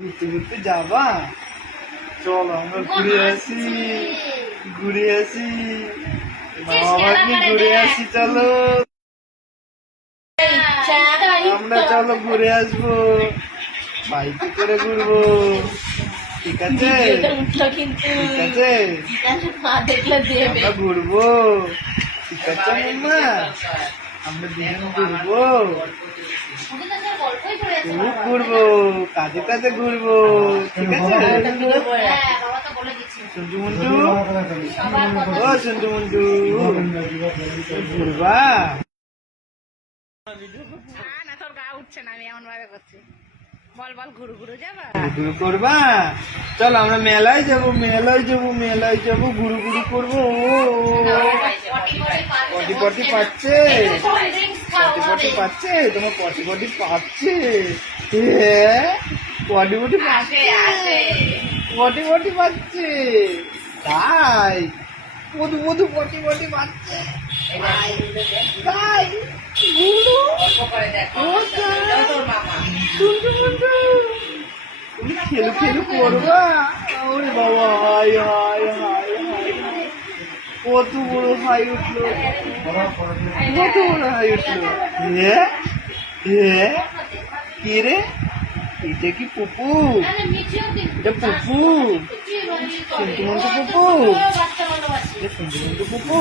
ঘুরতে ঘুরতে যাবা? চল আমরা ঘুরে আসি বাবা নিয়ে ঘুরে আসি। চলো আমরা চলো ঘুরে আসবো, বাইকে করে ঘুরবো। ঠিক আছে ঠিক আছে, আমরা ঘুরবো। ঠিক আছে মাম্মা, আমরা দুজন ঘুরবো, খুব ঘুরবো, কাজে কাজে ঘুরবো। ঠিক আছে সঞ্জু মন্টু, ও সঞ্জু মন্টু, ঘুরবা? না তোর গা উঠছে না, আমি এমন ভাবে করছি। বল বল, ঘুরু ঘুরু যাবা? ঘুরু করবা? চল আমরা মেলায় যাবো, মেলায় যাবো, ঘুরু ঘুরু করবো। পটি পটি পাচ্ছে, পটি পটি পাচ্ছে, তোমার পটি পটি পাচ্ছে। পটি পটি পাচ্ছে, পটি পটি পাচ্ছে, তাই মধু মধু পটি পটি পাচ্ছে, তাই তুমি খেলু খেলু করবা? ওরে বাবা, হাই হাই হাই হাই, কত বড় হাই উঠলো, কত বড় হাই উঠলো। কি রে, এটা কি পুপু? এটা পুপু, সন্টু মন্টু পুপু, এটা সন্টু মন্টু পুপু।